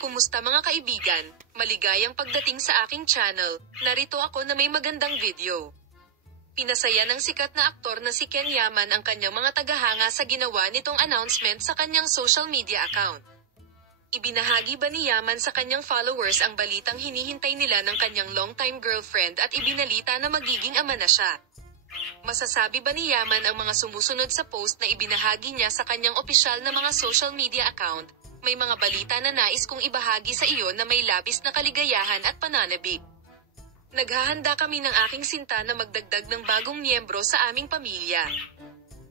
Kumusta mga kaibigan? Maligayang pagdating sa aking channel. Narito ako na may magandang video. Pinasaya ng sikat na aktor na si Ken Yaman ang kanyang mga tagahanga sa ginawa nitong announcement sa kanyang social media account. Ibinahagi ba ni Yaman sa kanyang followers ang balitang hinihintay nila ng kanyang longtime girlfriend at ibinalita na magiging ama na siya? Masasabi ba ni Yaman ang mga sumusunod sa post na ibinahagi niya sa kanyang opisyal na mga social media account? May mga balita na nais kong ibahagi sa iyo na may labis na kaligayahan at pananabik. Naghahanda kami ng aking sinta na magdagdag ng bagong miyembro sa aming pamilya.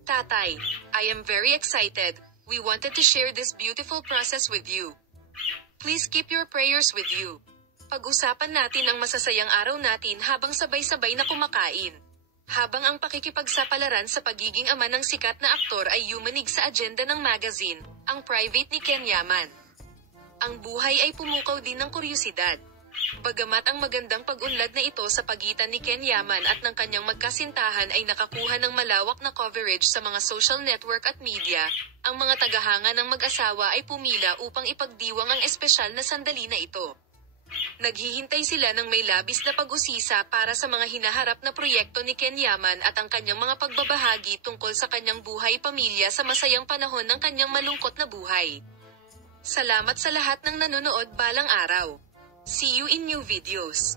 Tatay, I am very excited. We wanted to share this beautiful process with you. Please keep your prayers with you. Pag-usapan natin ang masasayang araw natin habang sabay-sabay na kumakain. Habang ang pakikipagsapalaran sa pagiging ama ng sikat na aktor ay yumanig sa agenda ng magazine, ang private ni Ken Yaman. Ang buhay ay pumukaw din ng kuryosidad. Bagamat ang magandang pag-unlad na ito sa pagitan ni Ken Yaman at ng kanyang magkasintahan ay nakakuha ng malawak na coverage sa mga social network at media, ang mga tagahanga ng mag-asawa ay pumila upang ipagdiwang ang espesyal na sandali na ito. Naghihintay sila ng may labis na pag-usisa para sa mga hinaharap na proyekto ni Ken Yaman at ang kanyang mga pagbabahagi tungkol sa kanyang buhay-pamilya sa masayang panahon ng kanyang malungkot na buhay. Salamat sa lahat ng nanonood balang araw. See you in new videos.